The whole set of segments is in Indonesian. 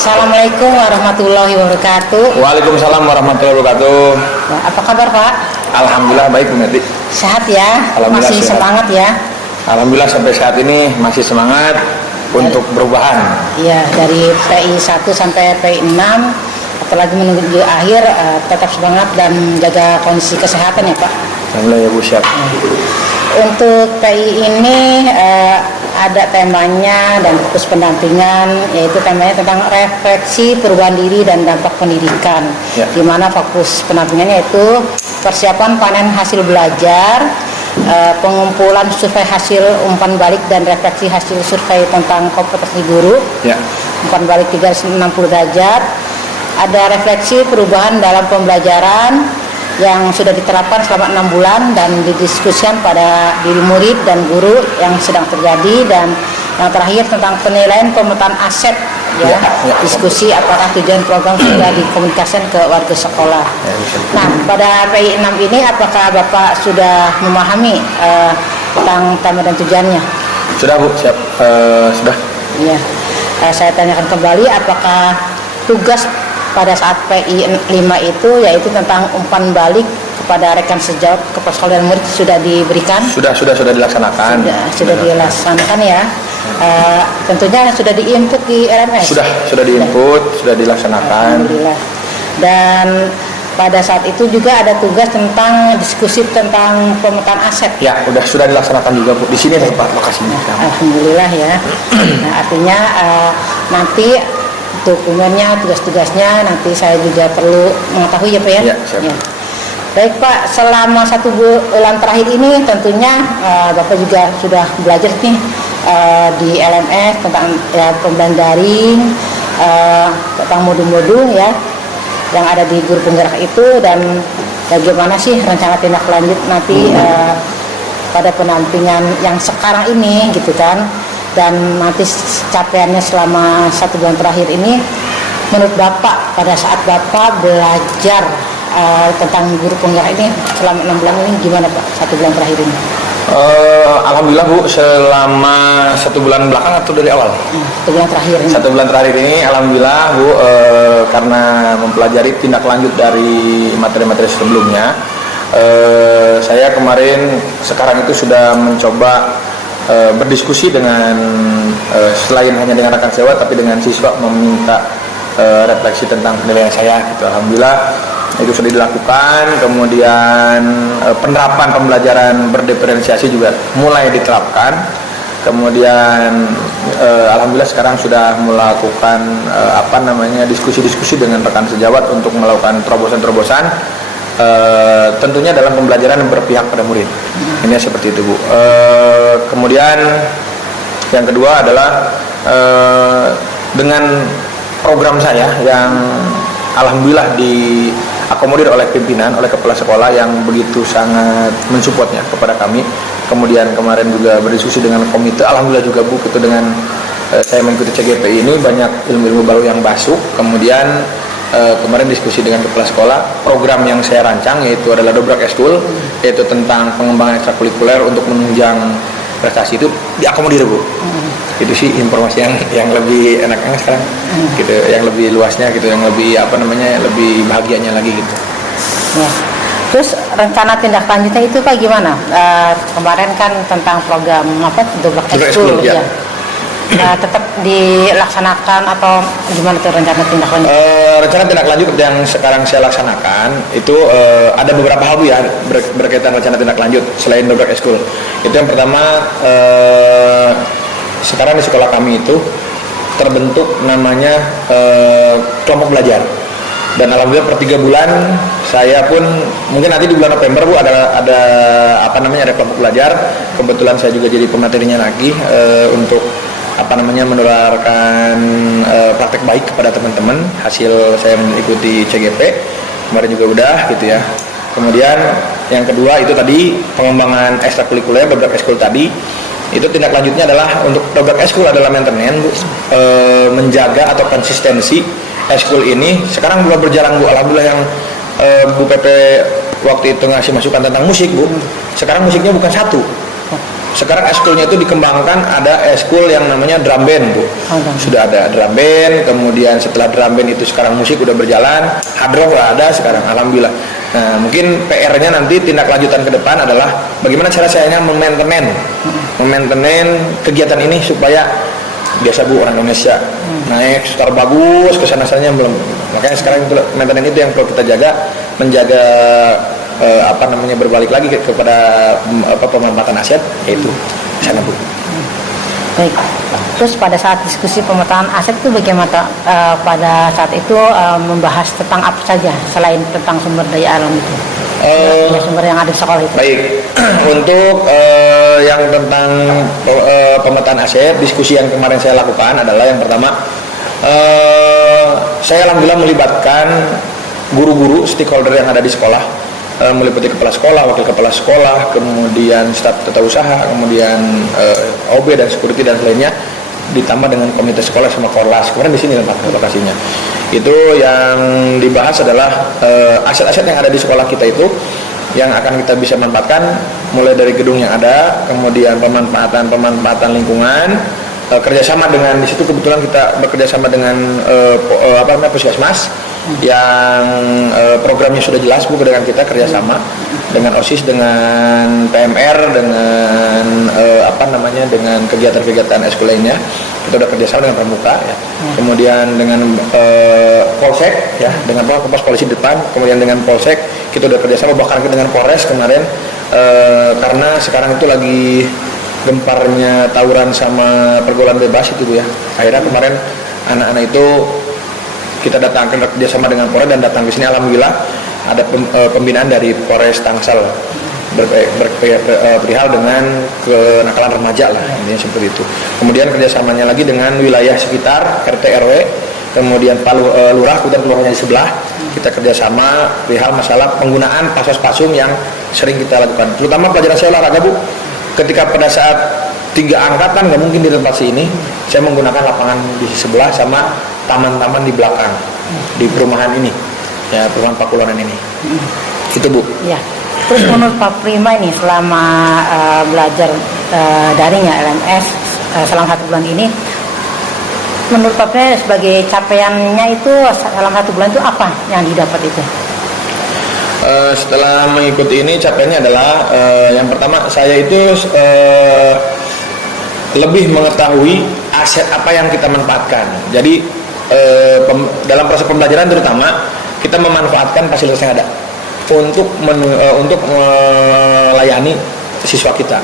Assalamualaikum warahmatullahi wabarakatuh. Waalaikumsalam warahmatullahi wabarakatuh. Ya, apa kabar Pak? Alhamdulillah baik Bu Meti. Sehat ya? Alhamdulillah Masih sehat. semangat ya? Alhamdulillah sampai saat ini masih semangat untuk perubahan. Iya, dari PI 1 sampai PI 6, apalagi menuju akhir, tetap semangat dan jaga kondisi kesehatan ya Pak. Alhamdulillah ya Bu, siap. Untuk PI ini ada temanya dan fokus pendampingan, yaitu temanya tentang refleksi perubahan diri dan dampak pendidikan. Ya. Di mana fokus pendampingannya yaitu persiapan panen hasil belajar, pengumpulan survei hasil umpan balik dan refleksi hasil survei tentang kompetensi guru, Ya. umpan balik 360 derajat, ada refleksi perubahan dalam pembelajaran yang sudah diterapkan selama 6 bulan dan didiskusikan pada diri murid dan guru yang sedang terjadi, dan yang terakhir tentang penilaian pemetaan aset ya, diskusi apakah tujuan program sudah dikomunikasikan ke warga sekolah. Nah, pada PI 6 ini apakah Bapak sudah memahami tentang tema dan tujuannya? Sudah Bu, siap. Sudah. Iya. Saya tanyakan kembali, apakah tugas pada saat PI 5 itu yaitu tentang umpan balik kepada rekan sejawat kepala sekolah dan murid sudah diberikan? Sudah dilaksanakan. Sudah dilaksanakan ya. Tentunya sudah diinput di RMS. Sudah diinput, sudah dilaksanakan. Alhamdulillah. Dan pada saat itu juga ada tugas tentang diskusi tentang pemetaan aset. Ya, sudah dilaksanakan juga Bu. Di sini ada Pak lokasinya. Alhamdulillah ya. Nah, artinya nanti dokumennya, tugas-tugasnya nanti saya juga perlu mengetahui ya Pak ya. Ya, siap. Ya. Baik Pak, selama 1 bulan terakhir ini tentunya Bapak juga sudah belajar nih di LMS tentang ya, pembelajaran daring, tentang modul-modul ya yang ada di guru penggerak itu, dan bagaimana sih rencana tindak lanjut nanti pada pendampingan yang sekarang ini gitu kan. Dan nanti capaiannya selama 1 bulan terakhir ini, menurut Bapak pada saat Bapak belajar tentang guru penggerak ini selama 6 bulan ini gimana Pak 1 bulan terakhir ini? Alhamdulillah Bu, selama 1 bulan belakang atau dari awal? 1 bulan terakhir ini. 1 bulan terakhir ini alhamdulillah Bu, karena mempelajari tindak lanjut dari materi-materi sebelumnya, saya kemarin sekarang itu sudah mencoba berdiskusi dengan selain hanya dengan rekan sejawat tapi dengan siswa, meminta refleksi tentang penilaian saya gitu. Alhamdulillah itu sudah dilakukan. Kemudian penerapan pembelajaran berdiferensiasi juga mulai diterapkan. Kemudian alhamdulillah sekarang sudah melakukan diskusi-diskusi dengan rekan sejawat untuk melakukan terobosan-terobosan, tentunya dalam pembelajaran berpihak pada murid. Ini seperti itu Bu. Kemudian yang kedua adalah dengan program saya yang alhamdulillah diakomodir oleh pimpinan, oleh kepala sekolah yang begitu sangat mensupportnya kepada kami. Kemudian kemarin juga berdiskusi dengan komite, alhamdulillah juga Bu, itu dengan saya mengikuti CGP ini banyak ilmu-ilmu baru yang masuk. Kemudian kemarin diskusi dengan kepala sekolah, program yang saya rancang yaitu adalah Dobrak Eskul, yaitu tentang pengembangan ekstrakurikuler untuk menunjang prestasi, itu diakomodir Bu. Itu sih informasi yang lebih enaknya sekarang, gitu, yang lebih luasnya gitu, yang lebih lebih bahagianya lagi gitu. Ya. Terus rencana tindak lanjutnya itu Pak gimana? Kemarin kan tentang program Dobrak Eskul ya. Tetap dilaksanakan atau gimana tuh rencana tindak lanjut? Rencana tindak lanjut yang sekarang saya laksanakan itu ada beberapa hal Bu ya berkaitan rencana tindak lanjut selain Dobrak Eskul. Itu yang pertama, sekarang di sekolah kami itu terbentuk namanya kelompok belajar. Dan alhamdulillah per 3 bulan saya pun mungkin nanti di bulan November Bu ada ada kelompok belajar. Kebetulan saya juga jadi pematerinya lagi untuk menularkan praktek baik kepada teman-teman. Hasil saya mengikuti CGP kemarin juga udah gitu ya. Kemudian yang kedua itu tadi pengembangan ekstrakurikuler Dobrak Eskul tadi. Itu tindak lanjutnya adalah untuk Dobrak Eskul adalah maintenance, menjaga atau konsistensi eskul ini. Sekarang sudah berjalan Bu, alhamdulillah yang Bu PP waktu itu ngasih masukan tentang musik Bu. Sekarang musiknya bukan 1 Sekarang eskulnya itu dikembangkan, ada eskul yang namanya drum band, Bu. Sudah ada drum band, kemudian setelah drum band itu sekarang musik udah berjalan, hard rock lah ada sekarang, alhamdulillah. Nah, mungkin PR-nya nanti tindak lanjutan ke depan adalah bagaimana cara saya memainten kegiatan ini supaya biasa, Bu, orang Indonesia naik secara bagus ke sana-sananya belum. Makanya sekarang itu maintenance itu yang perlu kita jaga, menjaga berbalik lagi kepada pemanfaatan aset, yaitu sana, Bu. Baik. Terus pada saat diskusi pemetaan aset itu bagaimana pada saat itu membahas tentang apa saja selain tentang sumber daya alam itu? Sumber yang ada di sekolah itu. Baik. Untuk yang tentang pemetaan aset, diskusi yang kemarin saya lakukan adalah yang pertama, saya alhamdulillah melibatkan guru-guru stakeholder yang ada di sekolah, meliputi kepala sekolah, wakil kepala sekolah, kemudian staf tata usaha, kemudian OB dan security dan lainnya, ditambah dengan komite sekolah sama korlas. Kemarin di sini tempat lokasinya. Itu yang dibahas adalah aset-aset yang ada di sekolah kita itu yang akan kita bisa manfaatkan, mulai dari gedung yang ada, kemudian pemanfaatan lingkungan, kerjasama dengan, di situ kebetulan kita bekerjasama dengan puskesmas yang programnya sudah jelas, Bu, dengan kita kerjasama dengan OSIS, dengan PMR, dengan dengan kegiatan-kegiatan eskul lainnya. Kita udah kerjasama dengan Pramuka, ya. Kemudian dengan Polsek, ya, dengan Pos Polisi depan, kemudian dengan Polsek kita udah kerjasama, bahkan dengan Polres kemarin, karena sekarang itu lagi gemparnya tawuran sama pergaulan bebas itu, Bu, ya. Akhirnya kemarin anak-anak itu kita datangkan kerjasama dengan Polres dan datang ke sini, alhamdulillah ada pembinaan dari Polres Tangsel perihal dengan kenakalan remaja lah, intinya seperti itu. Kemudian kerjasamanya lagi dengan wilayah sekitar RT RW, kemudian lurah, kemudian keluarganya di sebelah, kita kerjasama perihal masalah penggunaan pasos-pasum yang sering kita lakukan, terutama pelajaran saya olahraga, Bu. Ketika pada saat 3 angkatan nggak mungkin di tempat sini, saya menggunakan lapangan di sebelah sama taman-taman di belakang di perumahan ini, ya, perumahan Pakulonan ini. Itu, Bu. Ya. Terus menurut Pak Prima ini selama belajar daring, ya, LMS selama 1 bulan ini, menurut Pak Prima sebagai capaiannya itu dalam 1 bulan itu apa yang didapat itu? Setelah mengikuti ini, capaiannya adalah yang pertama, saya itu lebih mengetahui aset apa yang kita manfaatkan. Jadi dalam proses pembelajaran terutama kita memanfaatkan fasilitas yang ada untuk melayani siswa kita.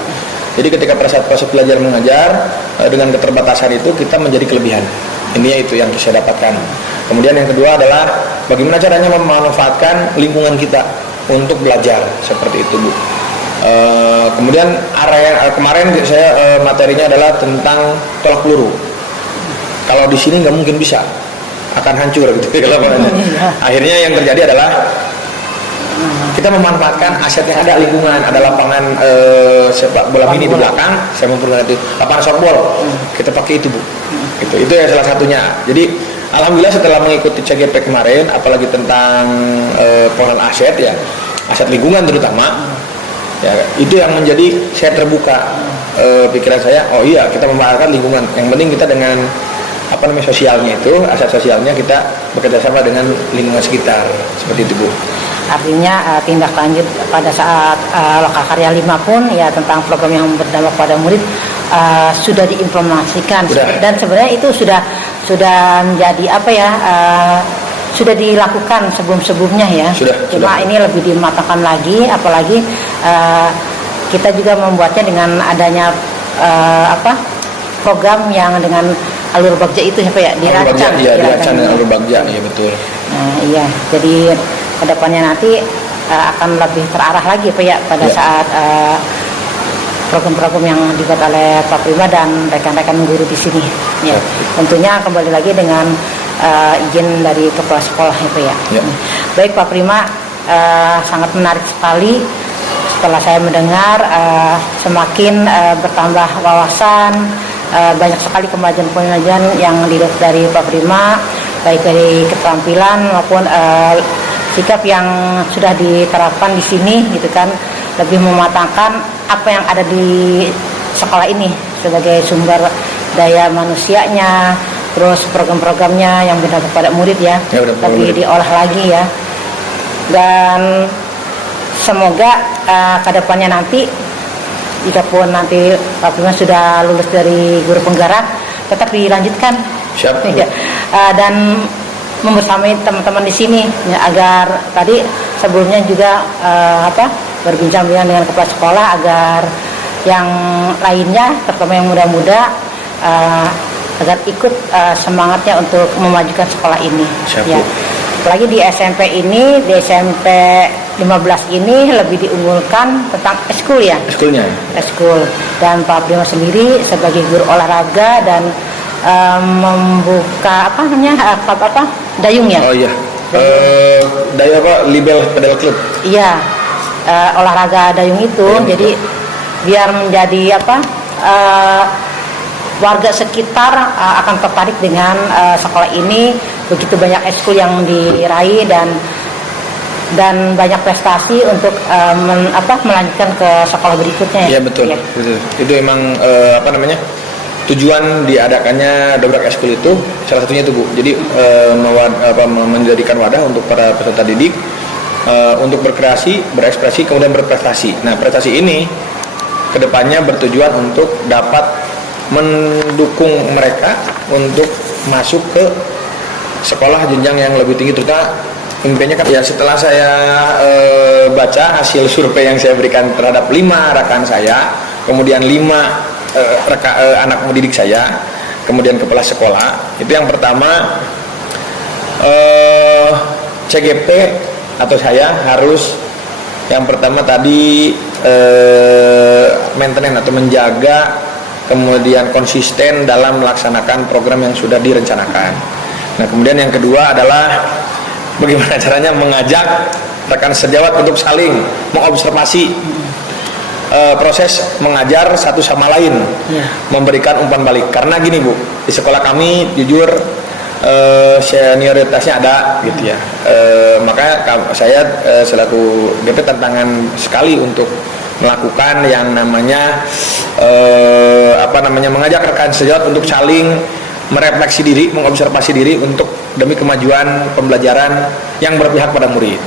Jadi ketika pada saat proses belajar mengajar dengan keterbatasan itu kita menjadi kelebihan. Intinya itu yang saya dapatkan. Kemudian yang kedua adalah bagaimana caranya memanfaatkan lingkungan kita untuk belajar, seperti itu, Bu. Kemudian area kemarin saya materinya adalah tentang tolak peluru. Kalau di sini nggak mungkin bisa, akan hancur gitu kalau akhirnya yang terjadi adalah kita memanfaatkan aset yang ada, lingkungan, ada lapangan sepak bola mini di belakang, saya mempergunakan itu, lapangan softball, kita pakai itu, Bu. Itu ya salah satunya. Jadi alhamdulillah setelah mengikuti CGP kemarin, apalagi tentang pengelolaan aset, ya, aset lingkungan terutama, ya, itu yang menjadi saya terbuka pikiran saya. Oh iya, kita memanfaatkan lingkungan. Yang penting kita dengan sosialnya itu, aset sosialnya kita bekerja sama dengan lingkungan sekitar, seperti itu, Bu. Artinya tindak lanjut pada saat Lokakarya 5 pun, ya, tentang program yang berdampak pada murid sudah diimplementasikan. Dan sebenarnya itu sudah menjadi sudah dilakukan sebelumnya, ya. Cuma ini lebih dimatangkan lagi, apalagi kita juga membuatnya dengan adanya program yang dengan alur bagja itu, ya, Pak, ya, dirancang. Iya, dirancang dengan alur bagja, iya, betul. Nah, iya, jadi kedepannya nanti akan lebih terarah lagi, Pak, ya, pada saat program-program yang dibuat oleh Pak Prima dan rekan-rekan guru di sini. Ya, tentunya kembali lagi dengan izin dari kepala sekolah, ya, Pak, ya. Baik, Pak Prima, sangat menarik sekali. Setelah saya mendengar, semakin bertambah wawasan, banyak sekali kemajuan-kemajuan yang didapat dari Pak Prima, baik dari keterampilan maupun sikap yang sudah diterapkan di sini, gitu kan, lebih mematangkan apa yang ada di sekolah ini sebagai sumber daya manusianya, terus program-programnya yang berdampak pada murid ya, tapi diolah lagi ya. Dan semoga kedepannya nanti, jika pun nanti Pak Prima sudah lulus dari guru penggerak, tetap dilanjutkan. Siap. Ya. Dan membersamai teman-teman di sini ya, agar tadi sebelumnya juga berbincang-bincang dengan kepala sekolah agar yang lainnya, terutama yang muda-muda, agar ikut semangatnya untuk memajukan sekolah ini. Ya. Apalagi di SMP ini, di SMP 15 ini lebih diunggulkan tentang eskul ya. Eskulnya. Eskul. Dan Pak Prima sendiri sebagai guru olahraga dan membuka dayung ya. Oh iya. Dayung Libel Pedal Club. Iya. Olahraga dayung itu, jadi biar menjadi warga sekitar akan tertarik dengan sekolah ini. Begitu banyak eskul yang diraih dan banyak prestasi untuk melanjutkan ke sekolah berikutnya. Iya betul. Ya. Betul. Itu emang tujuan diadakannya Dobrak Eskul itu salah satunya itu Bu. Jadi menjadikan wadah untuk para peserta didik untuk berkreasi, berekspresi, kemudian berprestasi. Nah, prestasi ini kedepannya bertujuan untuk dapat mendukung mereka untuk masuk ke sekolah jenjang yang lebih tinggi, terutama impiannya kan ya. Setelah saya baca hasil survei yang saya berikan terhadap 5 rekan saya, kemudian 5 anak mendidik saya, kemudian kepala sekolah, itu yang pertama CGP atau saya harus yang pertama tadi maintenance atau menjaga, kemudian konsisten dalam melaksanakan program yang sudah direncanakan. Nah, kemudian yang kedua adalah bagaimana caranya mengajak rekan sejawat untuk saling mengobservasi proses mengajar satu sama lain, memberikan umpan balik. Karena gini Bu, di sekolah kami jujur senioritasnya ada gitu ya. Makanya saya selaku DP tantangan sekali untuk melakukan yang namanya mengajak rekan sejawat untuk saling merefleksi diri, mengobservasi diri untuk demi kemajuan pembelajaran yang berpihak pada murid.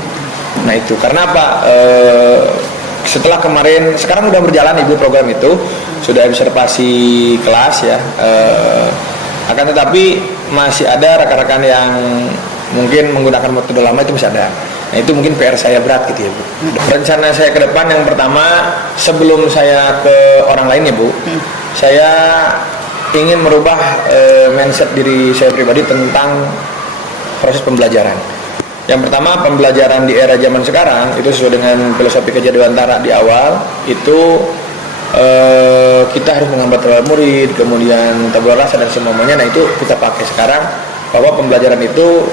Nah itu karena apa? Setelah kemarin, sekarang udah berjalan Ibu program itu, sudah observasi kelas ya. Akan tetapi masih ada rekan-rekan yang mungkin menggunakan metode lama, itu masih ada. Nah itu mungkin PR saya berat gitu ya Bu. Rencana saya ke depan yang pertama, sebelum saya ke orang lain ya Bu, saya ingin merubah mindset diri saya pribadi tentang proses pembelajaran. Yang pertama, pembelajaran di era zaman sekarang itu sesuai dengan filosofi Ki Haji Dewantara di awal itu kita harus menghambat murid, kemudian tabula rasa dan semuanya. Nah itu kita pakai sekarang, bahwa pembelajaran itu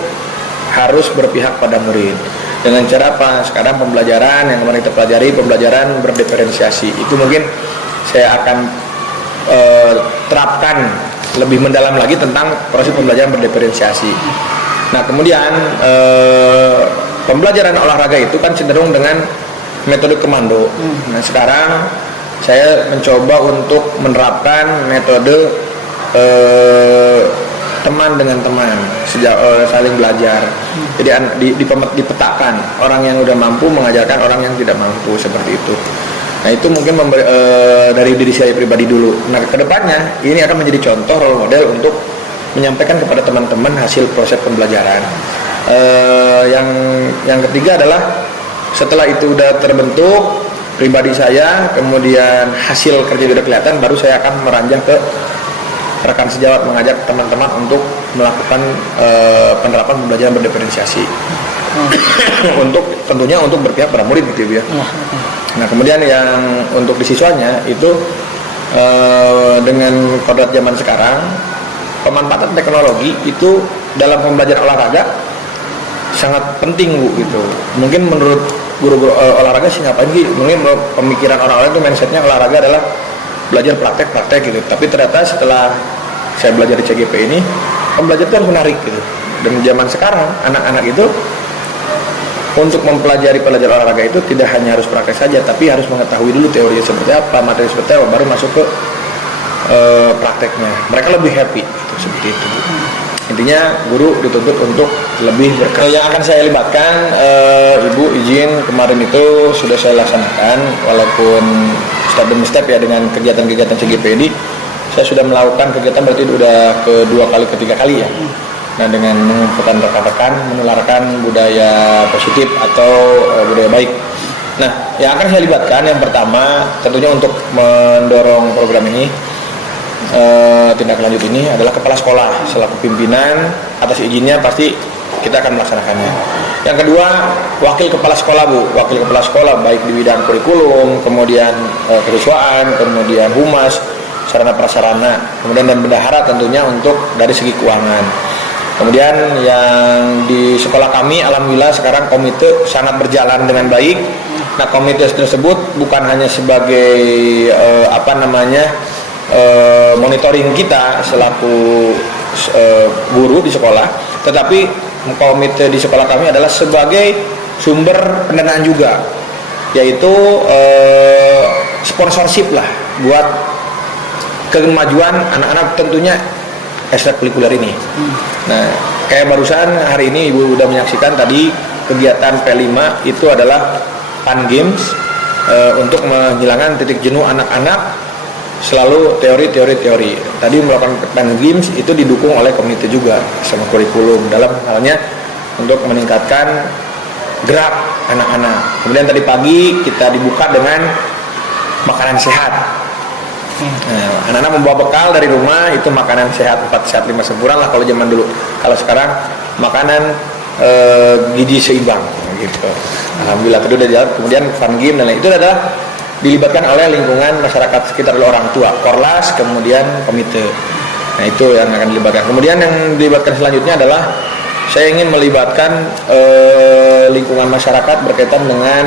harus berpihak pada murid. Dengan cara apa? Sekarang pembelajaran yang kemarin kita pelajari, pembelajaran berdiferensiasi. Itu mungkin saya akan terapkan lebih mendalam lagi tentang proses pembelajaran berdiferensiasi. Nah kemudian pembelajaran olahraga itu kan cenderung dengan metode komando. Nah sekarang saya mencoba untuk menerapkan metode teman dengan teman, saling belajar. Jadi dipetakan orang yang udah mampu mengajarkan orang yang tidak mampu, seperti itu. Nah itu mungkin dari diri saya pribadi dulu. Nah kedepannya ini akan menjadi contoh role model untuk menyampaikan kepada teman-teman hasil proses pembelajaran. Yang ketiga adalah setelah itu udah terbentuk pribadi saya, kemudian hasil kerja udah kelihatan, baru saya akan meranjang ke rekan sejawat, mengajak teman-teman untuk melakukan penerapan pembelajaran berdiferensiasi. Untuk tentunya untuk berpihak pada murid gitu ya. Nah kemudian yang untuk di siswanya itu dengan kodrat zaman sekarang, pemanfaatan teknologi itu dalam pembelajaran olahraga sangat penting Bu gitu. Mungkin menurut guru-guru olahraga sih ngapain sih? Mungkin pemikiran orang-orang itu mindsetnya olahraga adalah belajar praktek gitu. Tapi ternyata setelah saya belajar di CGP ini, pembelajaran itu harus menarik gitu. Dan zaman sekarang anak-anak itu untuk mempelajari pelajaran olahraga itu tidak hanya harus praktek saja, tapi harus mengetahui dulu teorinya seperti apa, materi seperti apa, baru masuk ke prakteknya. Mereka lebih happy gitu, seperti itu. Intinya guru dituntut untuk lebih berkarya. Yang akan saya libatkan, Ibu izin kemarin itu sudah saya laksanakan, walaupun step demi step ya, dengan kegiatan-kegiatan CGP ini saya sudah melakukan kegiatan berarti udah kedua kali, ketiga kali ya. Nah, dengan mengumpulkan rekan-rekan, menularkan budaya positif atau budaya baik. Nah, yang akan saya libatkan yang pertama tentunya untuk mendorong program ini, tindak lanjut ini adalah kepala sekolah selaku pimpinan. Atas izinnya pasti kita akan melaksanakannya. Yang kedua, wakil kepala sekolah Bu, wakil kepala sekolah baik di bidang kurikulum, kemudian kesiswaan, kemudian humas, sarana prasarana, kemudian dan bendahara tentunya untuk dari segi keuangan. Kemudian yang di sekolah kami alhamdulillah sekarang komite sangat berjalan dengan baik. Nah, komite tersebut bukan hanya sebagai monitoring kita selaku guru di sekolah, tetapi komite di sekolah kami adalah sebagai sumber pendanaan juga, yaitu sponsorship lah buat kemajuan anak-anak tentunya ekstrakurikuler ini. Nah, kayak barusan hari ini Ibu udah menyaksikan tadi kegiatan P5 itu adalah Fun Games untuk menghilangkan titik jenuh anak-anak selalu teori. Tadi melakukan Fun Games itu didukung oleh komite juga sama kurikulum dalam halnya untuk meningkatkan gerak anak-anak. Kemudian tadi pagi kita dibuka dengan makanan sehat. Nah, anak-anak membawa bekal dari rumah itu makanan sehat, 4 sehat 5 sempurna lah kalau zaman dulu. Kalau sekarang makanan gizi seimbang gitu. Alhamdulillah itu udah jalan. Kemudian Fun Game dan lain itu adalah dilibatkan oleh lingkungan masyarakat sekitar, oleh orang tua, Korlas, kemudian komite. Nah, itu yang akan dilibatkan. Kemudian yang dilibatkan selanjutnya adalah saya ingin melibatkan lingkungan masyarakat berkaitan dengan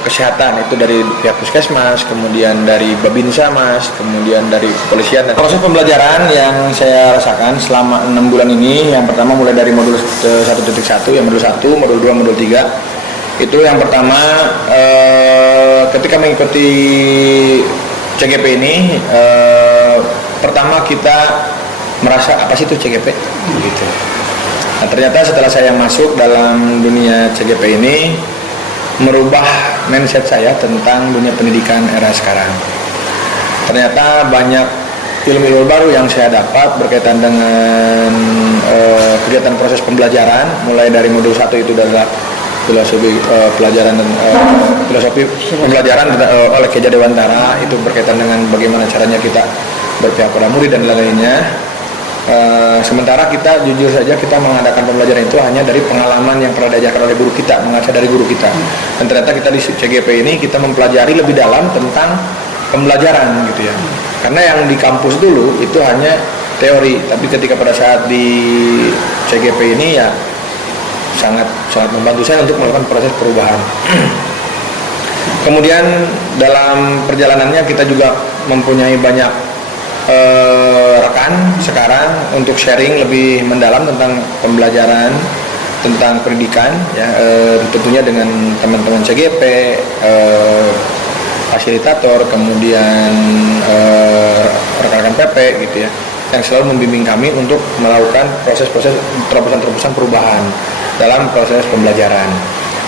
kesehatan, itu dari pihak puskesmas, kemudian dari Babinsa Mas, kemudian dari kepolisian. Dan proses pembelajaran yang saya rasakan selama 6 bulan ini, yang pertama mulai dari modul 1.1, yang modul 1, modul 2, modul 3. Itu yang pertama, ketika mengikuti CGP ini, pertama kita merasa apa sih itu CGP gitu. Nah, ternyata setelah saya masuk dalam dunia CGP ini, merubah mindset saya tentang dunia pendidikan era sekarang. Ternyata banyak ilmu-ilmu baru yang saya dapat berkaitan dengan kegiatan proses pembelajaran, mulai dari modul 1 itu adalah filosofi pelajaran dan filosofi pembelajaran oleh Keja Dewantara, itu berkaitan dengan bagaimana caranya kita berpihak pada murid dan lain-lainnya. Sementara kita jujur saja kita mengadakan pembelajaran itu hanya dari pengalaman yang pernah diajarkan oleh guru kita, mengajar dari guru kita. Dan ternyata kita di CGP ini kita mempelajari lebih dalam tentang pembelajaran gitu ya. Karena yang di kampus dulu itu hanya teori, tapi ketika pada saat di CGP ini ya sangat membantu saya untuk melakukan proses perubahan. Kemudian dalam perjalanannya kita juga mempunyai banyak rekan sekarang untuk sharing lebih mendalam tentang pembelajaran, tentang pendidikan ya, tentunya dengan teman-teman CGP, fasilitator, kemudian rekan-rekan PP gitu ya, yang selalu membimbing kami untuk melakukan proses-proses terobosan-terobosan perubahan dalam proses pembelajaran.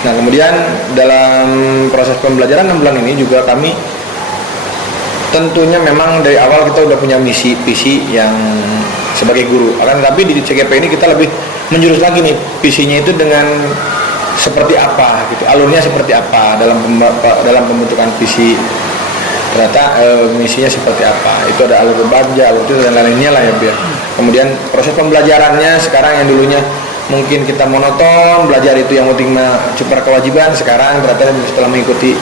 Nah, kemudian dalam proses pembelajaran 6 bulan ini juga kami tentunya memang dari awal kita udah punya visi yang sebagai guru. Akan tapi di CGP ini kita lebih menjurus lagi nih visinya itu dengan seperti apa gitu, alurnya seperti apa dalam pembentukan visi. Ternyata misinya seperti apa. Itu ada alur berbanja, alur itu dan lain-lainnya lah ya biar. Kemudian proses pembelajarannya sekarang yang dulunya mungkin kita monoton, belajar itu yang penting super kewajiban, sekarang ternyata setelah mengikuti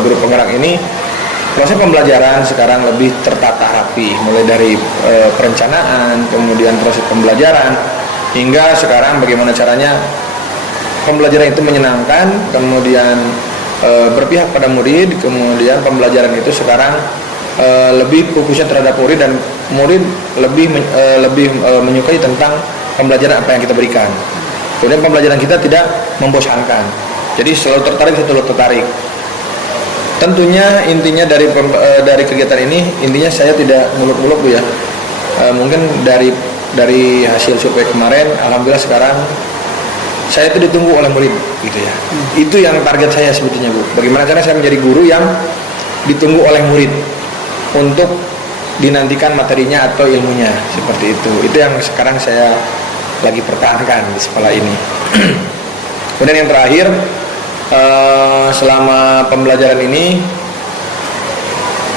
guru penggerak ini, proses pembelajaran sekarang lebih tertata rapi, mulai dari perencanaan, kemudian proses pembelajaran, hingga sekarang bagaimana caranya pembelajaran itu menyenangkan, kemudian berpihak pada murid, kemudian pembelajaran itu sekarang lebih fokusnya terhadap murid dan murid lebih menyukai tentang pembelajaran apa yang kita berikan. Kemudian pembelajaran kita tidak membosankan. Jadi selalu tertarik. Tentunya intinya dari kegiatan ini, intinya saya tidak muluk-muluk Bu ya. Mungkin dari hasil survei kemarin, alhamdulillah sekarang saya itu ditunggu oleh murid gitu ya. Itu yang target saya sebetulnya Bu. Bagaimana caranya saya menjadi guru yang ditunggu oleh murid untuk dinantikan materinya atau ilmunya, seperti itu. Itu yang sekarang saya lagi pertahankan di sekolah ini. Kemudian yang terakhir, selama pembelajaran ini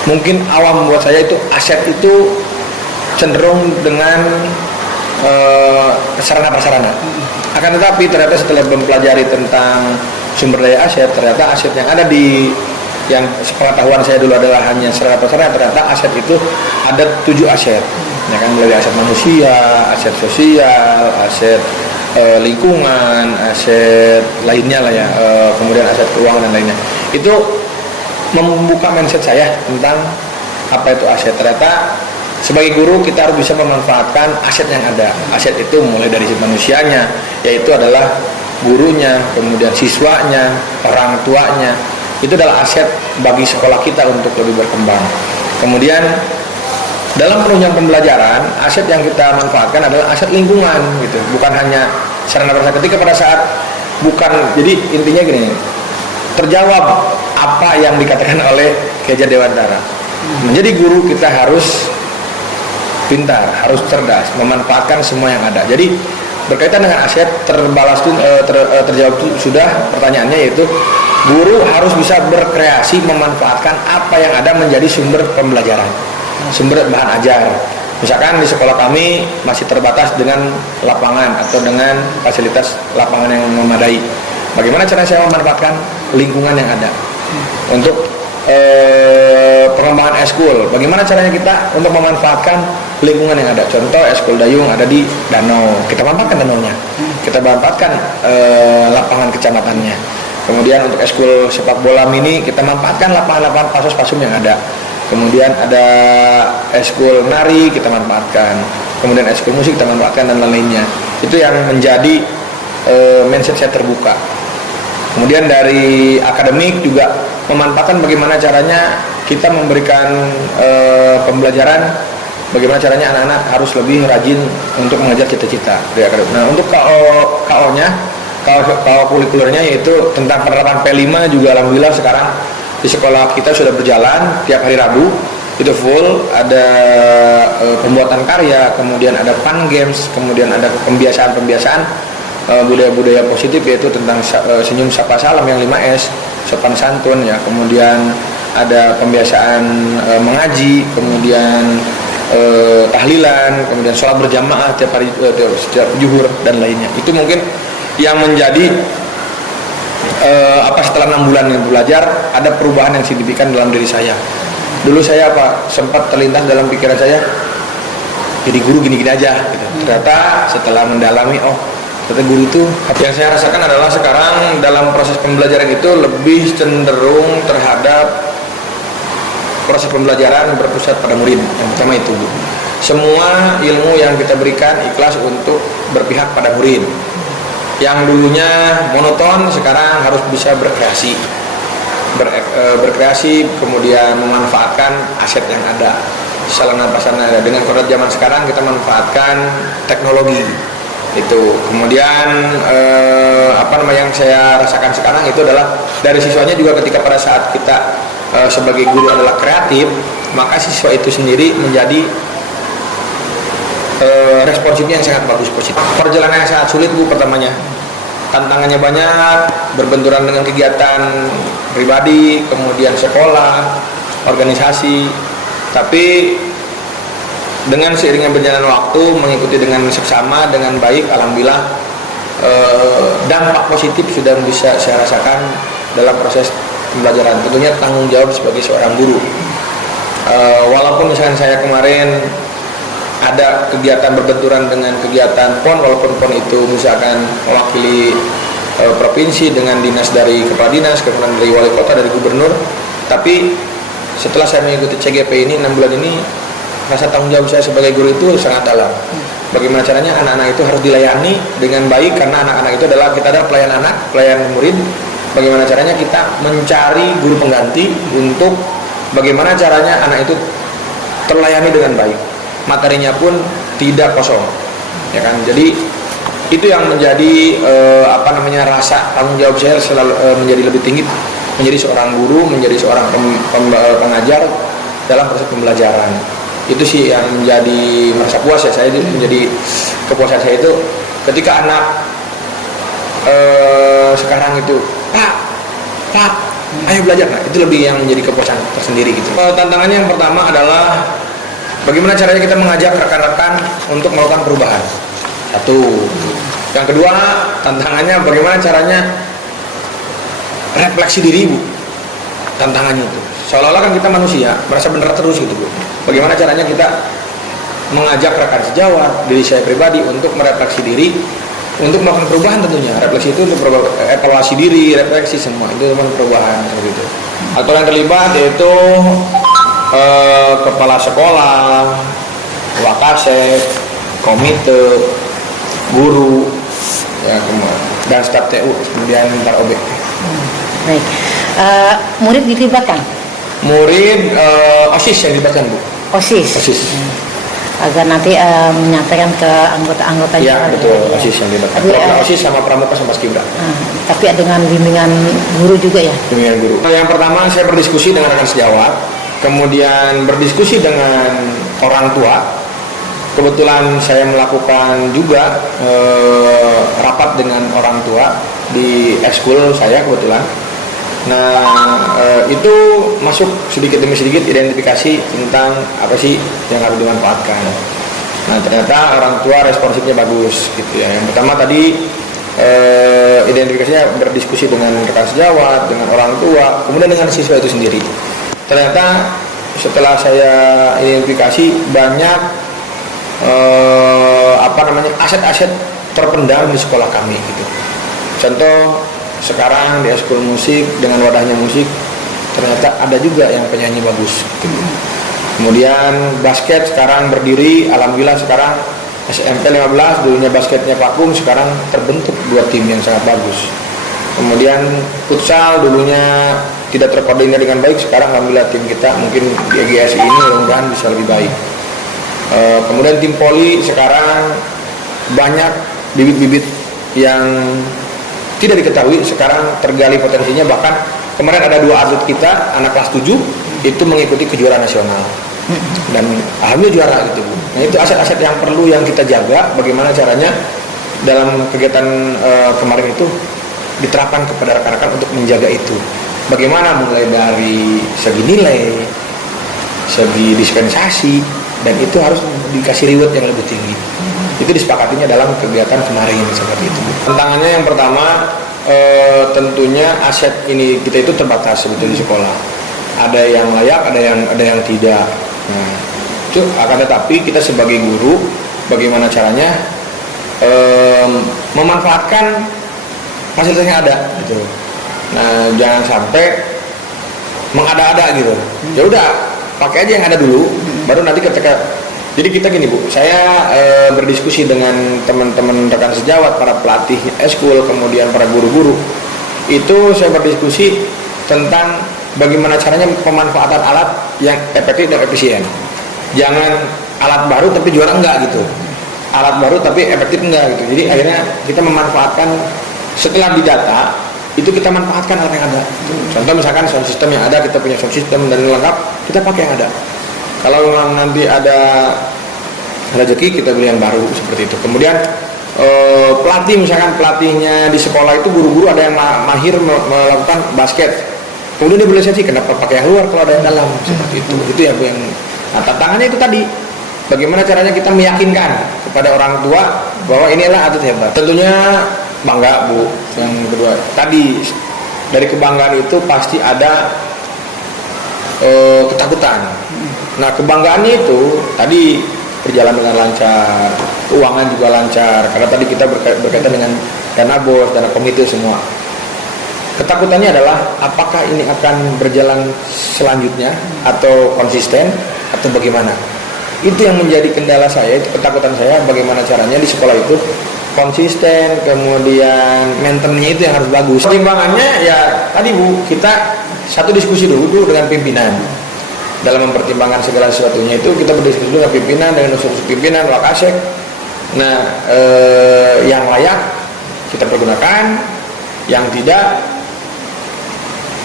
mungkin awam buat saya itu aset itu cenderung dengan sarana prasarana. Akan tetapi ternyata setelah mempelajari tentang sumber daya aset, ternyata aset yang ada di yang sepengetahuan saya dulu adalah hanya sarana prasarana, ternyata aset itu ada 7 aset. Ya kan, mulai aset manusia, aset sosial, aset lingkungan, aset lainnya lah ya, kemudian aset keuangan dan lainnya. Itu membuka mindset saya tentang apa itu aset. Ternyata sebagai guru kita harus bisa memanfaatkan aset yang ada. Aset itu mulai dari manusianya, yaitu adalah gurunya, kemudian siswanya, orang tuanya. Itu adalah aset bagi sekolah kita untuk lebih berkembang. Kemudian dalam penunjang pembelajaran, aset yang kita manfaatkan adalah aset lingkungan gitu, bukan hanya sarana prasarana. Ketika pada saat jadi intinya gini, terjawab apa yang dikatakan oleh Ki Hajar Dewantara. Menjadi guru kita harus pintar, harus cerdas, memanfaatkan semua yang ada. Jadi berkaitan dengan aset terjawab sudah pertanyaannya, yaitu guru harus bisa berkreasi memanfaatkan apa yang ada menjadi sumber pembelajaran, sumber bahan ajar. Misalkan di sekolah kami masih terbatas dengan lapangan atau dengan fasilitas lapangan yang memadai. Bagaimana cara saya memanfaatkan lingkungan yang ada untuk pengembangan eskul? Bagaimana caranya kita untuk memanfaatkan lingkungan yang ada? Contoh eskul dayung ada di danau, kita manfaatkan danaunya, kita manfaatkan lapangan kecamatannya. Kemudian untuk eskul sepak bola mini, kita manfaatkan lapangan-lapangan pasos-pasum yang ada. Kemudian ada eskul nari, kita manfaatkan. Kemudian eskul musik kita manfaatkan dan lainnya. Itu yang menjadi mindset saya terbuka. Kemudian dari akademik juga memanfaatkan bagaimana caranya kita memberikan pembelajaran, bagaimana caranya anak-anak harus lebih rajin untuk mengejar cita-cita dari akademik. Nah, untuk KO-nya, KO kurikulernya yaitu tentang penerapan P5 juga alhamdulillah sekarang di sekolah kita sudah berjalan tiap hari Rabu. Itu full, ada pembuatan karya, kemudian ada fun games, kemudian ada pembiasaan budaya-budaya positif, yaitu tentang senyum sapa salam yang 5S, sopan santun ya, kemudian ada pembiasaan mengaji, kemudian tahlilan, kemudian sholat berjamaah tiap hari setiap zuhur dan lainnya. Itu mungkin yang menjadi setelah 6 bulan yang belajar ada perubahan yang signifikan dalam diri saya. Dulu saya sempat terlintas dalam pikiran saya jadi guru gini-gini aja gitu. Ternyata setelah mendalami, ternyata guru itu, yang saya rasakan adalah sekarang dalam proses pembelajaran itu lebih cenderung terhadap proses pembelajaran berpusat pada murid. Yang pertama itu Bu, semua ilmu yang kita berikan ikhlas untuk berpihak pada murid. Yang dulunya monoton sekarang harus bisa berkreasi, kemudian memanfaatkan aset yang ada, sarana prasarana. Dengan kodrat zaman sekarang kita manfaatkan teknologi itu. Kemudian yang saya rasakan sekarang itu adalah dari siswanya juga, ketika pada saat kita sebagai guru adalah kreatif, maka siswa itu sendiri menjadi responsifnya yang sangat bagus, positif. Perjalanan yang sangat sulit Bu pertamanya, tantangannya banyak, berbenturan dengan kegiatan pribadi, kemudian sekolah, organisasi. Tapi dengan seiringnya berjalan waktu, mengikuti dengan seksama, dengan baik, alhamdulillah dampak positif sudah bisa saya rasakan dalam proses pembelajaran. Tentunya tanggung jawab sebagai seorang guru. Walaupun misalkan saya kemarin ada kegiatan berbenturan dengan kegiatan PON, walaupun PON itu misalkan mewakili provinsi dengan dinas dari kepala dinas, kemudian dari wali kota, dari gubernur, tapi setelah saya mengikuti CGP ini 6 bulan ini, rasa tanggung jawab saya sebagai guru itu sangat dalam. bagaimana caranya anak-anak itu harus dilayani dengan baik, karena anak-anak itu adalah kita adalah pelayan anak, pelayan murid. Bagaimana caranya kita mencari guru pengganti untuk bagaimana caranya anak itu terlayani dengan baik, materinya pun tidak kosong, ya kan. Jadi itu yang menjadi rasa tanggung jawab saya selalu menjadi lebih tinggi, menjadi seorang guru, menjadi seorang pengajar dalam proses pembelajaran. Itu sih yang menjadi merasa puas ya saya, itu menjadi kepuasan saya itu ketika anak sekarang itu Pak, ayo belajar. Nah, itu lebih yang menjadi kepuasan tersendiri gitu. Tantangannya yang pertama adalah bagaimana caranya kita mengajak rekan-rekan untuk melakukan perubahan. Satu. Yang kedua, tantangannya bagaimana caranya refleksi diri, Bu. Tantangannya itu. Seolah-olah kan kita manusia, merasa benar terus gitu, Bu. Bagaimana caranya kita mengajak rekan sejawat, diri saya pribadi untuk merefleksi diri, untuk melakukan perubahan tentunya. Refleksi itu untuk evaluasi diri, refleksi semua itu memang perubahan seperti itu. Aktor yang terlibat yaitu kepala sekolah, wakasek, komite, guru, ya, dan staf TU, kemudian ntar OB. Baik. Murid dilibatkan? Murid OSIS yang dilibatkan, Bu. OSIS. Agar nanti menyampaikan ke anggota-anggota. Ya, betul. OSIS yang dilibatkan. OSIS sama pramuka sama paskibra. Tapi dengan bimbingan guru juga ya? Bimbingan guru. Yang pertama saya berdiskusi dengan rekan sejawat, kemudian berdiskusi dengan orang tua. Kebetulan saya melakukan juga rapat dengan orang tua di ekskul saya kebetulan. Nah, itu masuk sedikit demi sedikit identifikasi tentang apa sih yang harus dimanfaatkan. Nah, ternyata orang tua responsifnya bagus gitu ya. Yang pertama tadi identifikasinya berdiskusi dengan rekan sejawat, dengan orang tua, kemudian dengan siswa itu sendiri. Ternyata setelah saya identifikasi banyak aset-aset terpendam di sekolah kami gitu. Contoh sekarang di ekskul musik dengan wadahnya musik ternyata ada juga yang penyanyi bagus gitu. Kemudian basket sekarang berdiri, alhamdulillah sekarang SMP 15 dulunya basketnya vakum, sekarang terbentuk 2 tim yang sangat bagus. Kemudian futsal dulunya tidak terkoordinir dengan baik, sekarang alhamdulillah tim kita mungkin di EGSI ini mudah-mudahan bisa lebih baik. Kemudian tim poli sekarang banyak bibit-bibit yang tidak diketahui, sekarang tergali potensinya. Bahkan kemarin ada 2 atlet kita anak kelas 7 itu mengikuti kejuaraan nasional dan alhamdulillah juara gitu, Bu. Nah, itu aset-aset yang perlu yang kita jaga. Bagaimana caranya dalam kegiatan kemarin itu diterapkan kepada rekan-rekan untuk menjaga itu. Bagaimana mulai dari segi nilai, segi dispensasi, dan itu harus dikasih reward yang lebih tinggi. Itu disepakatinya dalam kegiatan kemarin seperti itu. Tantangannya yang pertama tentunya aset ini kita itu terbatas sebetulnya di sekolah. Ada yang layak, ada yang tidak. Nah, itu akan tetapi kita sebagai guru bagaimana caranya memanfaatkan fasilitas yang ada gitu. Nah, jangan sampai mengada-ada gitu. Ya udah, pakai aja yang ada dulu, baru nanti ketika. Jadi kita gini, Bu, saya berdiskusi dengan teman-teman rekan sejawat, para pelatih eskul, kemudian para guru-guru. Itu saya berdiskusi tentang bagaimana caranya pemanfaatan alat yang efektif dan efisien. Jangan alat baru tapi juara enggak gitu. Alat baru tapi efektif enggak gitu. Jadi akhirnya kita memanfaatkan setelah didata, itu kita manfaatkan alat yang ada. Contoh misalkan sound system yang ada, kita punya sound system dan lengkap, kita pakai yang ada. Kalau memang nanti ada rezeki, kita beli yang baru seperti itu. Kemudian pelatih, misalkan pelatihnya di sekolah itu guru-guru ada yang mahir melakukan basket, kemudian dia beli lisensi, kenapa pakai yang luar kalau ada yang dalam seperti itu. Itu yang nah, tantangannya itu tadi, bagaimana caranya kita meyakinkan kepada orang tua bahwa inilah atlet hebat. Tentunya bangga, Bu. Yang kedua tadi, dari kebanggaan itu pasti ada ketakutan. Nah, kebanggaannya itu tadi berjalan dengan lancar, keuangan juga lancar, karena tadi kita berkaitan dengan dana bos, dana komite semua. Ketakutannya adalah apakah ini akan berjalan selanjutnya atau konsisten atau bagaimana. itu yang menjadi kendala saya, itu ketakutan saya bagaimana caranya di sekolah itu konsisten, kemudian maintenance-nya itu yang harus bagus. Pertimbangannya ya tadi Bu, kita satu diskusi dulu dengan pimpinan. Dalam mempertimbangkan segala sesuatunya itu kita berdiskusi dengan pimpinan, dengan unsur pimpinan, Wakasek. Nah, yang layak kita pergunakan, yang tidak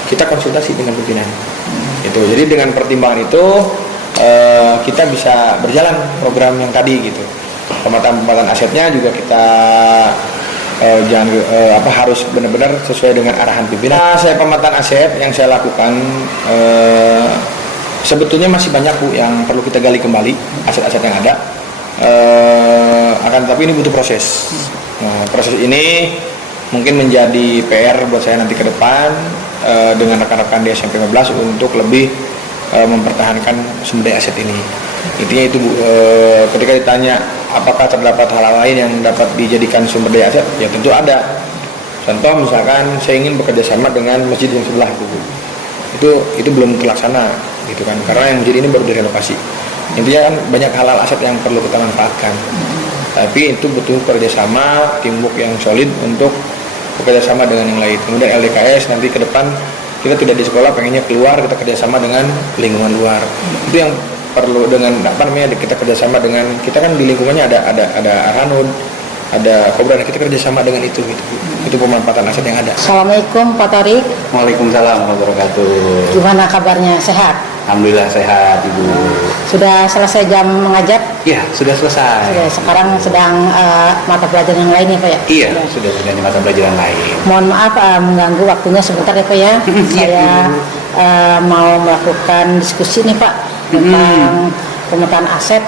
kita konsultasi dengan pimpinan. Itu. Jadi dengan pertimbangan itu kita bisa berjalan program yang tadi gitu. Pemetaan asetnya juga kita harus benar-benar sesuai dengan arahan pimpinan. Nah, saya pemetaan aset yang saya lakukan sebetulnya masih banyak Bu yang perlu kita gali kembali aset-aset yang ada. Akan tetapi ini butuh proses. Nah, proses ini mungkin menjadi PR buat saya nanti ke depan dengan rekan-rekan di SMP 15 untuk lebih mempertahankan sumber daya aset ini. Intinya itu Bu, ketika ditanya apakah terdapat hal lain yang dapat dijadikan sumber daya aset, ya tentu ada. Contoh misalkan saya ingin bekerja sama dengan masjid yang sebelah Bu. Itu belum terlaksana gitu kan, karena yang masjid ini baru direnovasi. Intinya kan banyak hal-hal aset yang perlu kita manfaatkan. Tapi itu butuh kerjasama, teamwork yang solid untuk bekerjasama dengan yang lain. Kemudian LDKS nanti ke depan kita tidak di sekolah, pengennya keluar, kita kerjasama dengan lingkungan luar. Itu yang perlu dengan kita kerjasama dengan, kita kan di lingkungannya ada Arhanud, ada Kobra, kita kerjasama dengan itu gitu. Itu pemanfaatan aset yang ada. Assalamualaikum Pak Torik. Waalaikumsalam warahmatullahi wabarakatuh. Gimana kabarnya, sehat? Alhamdulillah sehat Ibu. Sudah selesai jam mengajar? Iya, sudah selesai. Sekarang sedang mata pelajaran yang lain ya Pak ya? Iya, sudah berganti mata pelajaran lain. Mohon maaf mengganggu waktunya sebentar ya Pak ya. Saya mau melakukan diskusi nih Pak tentang pemetaan aset.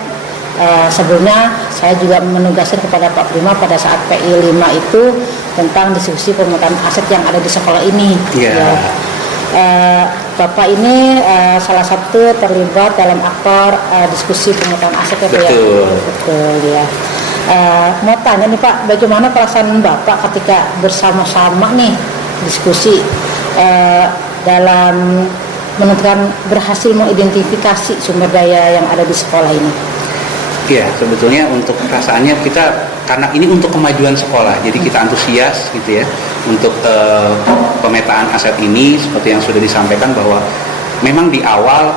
Sebelumnya saya juga menugaskan kepada Pak Prima pada saat PI 5 itu tentang diskusi pemetaan aset yang ada di sekolah ini. Iya. Ya. Bapak ini salah satu terlibat dalam aktor diskusi pemetaan aset ya Pak ya? Betul ya. Mau tanya nih Pak, bagaimana perasaan Bapak ketika bersama-sama nih diskusi dalam menentukan berhasil mengidentifikasi sumber daya yang ada di sekolah ini? Iya, sebetulnya untuk perasaannya kita, karena ini untuk kemajuan sekolah, jadi kita antusias gitu ya untuk pemetaan aset ini, seperti yang sudah disampaikan bahwa memang di awal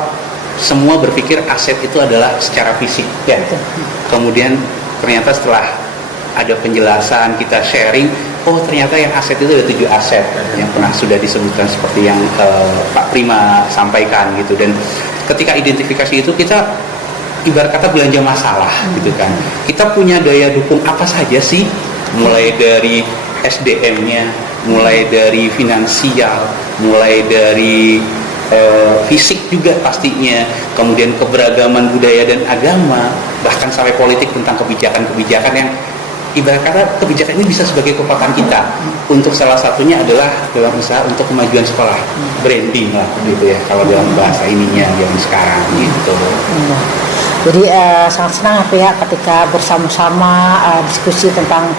semua berpikir aset itu adalah secara fisik ya. Kemudian ternyata setelah ada penjelasan, kita sharing, oh ternyata yang aset itu ada 7 aset yang pernah sudah disebutkan seperti yang Pak Prima sampaikan gitu. Dan ketika identifikasi itu kita ibarat kata belanja masalah gitu kan. Kita punya daya dukung apa saja sih? Mulai dari SDM-nya, mulai dari finansial, mulai dari fisik juga pastinya, kemudian keberagaman budaya dan agama, bahkan sampai politik tentang kebijakan-kebijakan yang ibarat kata kebijakan ini bisa sebagai kekuatan kita. Untuk salah satunya adalah dalam usaha untuk kemajuan sekolah, branding lah gitu ya kalau dalam bahasa ininya yang sekarang gitu. Jadi sangat senang ya ketika bersama-sama diskusi tentang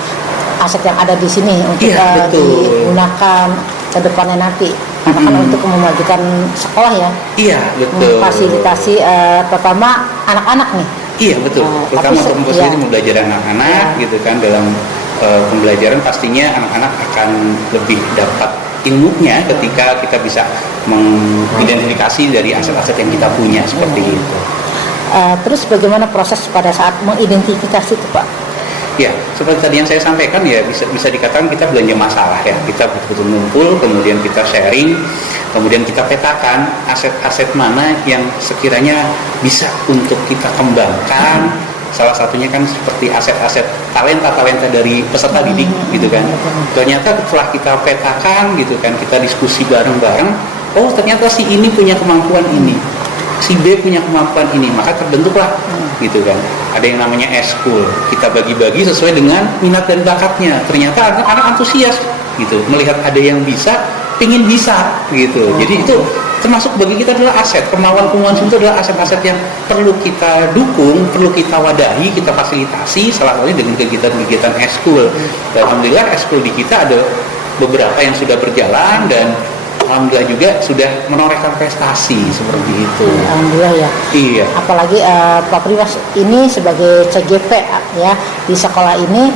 aset yang ada di sini untuk digunakan ke depannya nanti. Karena kan untuk memajukan sekolah ya. Iya, betul. Memfasilitasi pertama anak-anak nih. Iya, betul. Terutama untuk memfasilitasi pembelajaran anak-anak gitu kan, dalam pembelajaran pastinya anak-anak akan lebih dapat ilmunya ketika kita bisa mengidentifikasi dari aset-aset yang kita punya seperti itu. Terus bagaimana proses pada saat mengidentifikasi itu Pak? Ya, seperti tadi yang saya sampaikan ya, bisa dikatakan kita belanja masalah ya. Kita betul-betul ngumpul, kemudian kita sharing, kemudian kita petakan aset-aset mana yang sekiranya bisa untuk kita kembangkan. Salah satunya kan seperti aset-aset talenta-talenta dari peserta didik gitu kan. Ternyata setelah kita petakan gitu kan, kita diskusi bareng-bareng, oh ternyata si ini punya kemampuan ini, si B punya kemampuan ini, maka terbentuklah gitu kan. Ada yang namanya eskul, kita bagi-bagi sesuai dengan minat dan bakatnya. Ternyata anak-anak antusias gitu, melihat ada yang bisa, pingin bisa gitu. Jadi itu termasuk bagi kita adalah aset. Kemauan itu adalah aset-aset yang perlu kita dukung, perlu kita wadahi, kita fasilitasi, salah satunya dengan kegiatan-kegiatan eskul. Dan alhamdulillah eskul di kita ada beberapa yang sudah berjalan dan alhamdulillah juga sudah menorehkan prestasi seperti itu. Alhamdulillah ya. Iya. Apalagi Pak Primas ini sebagai CGP ya di sekolah ini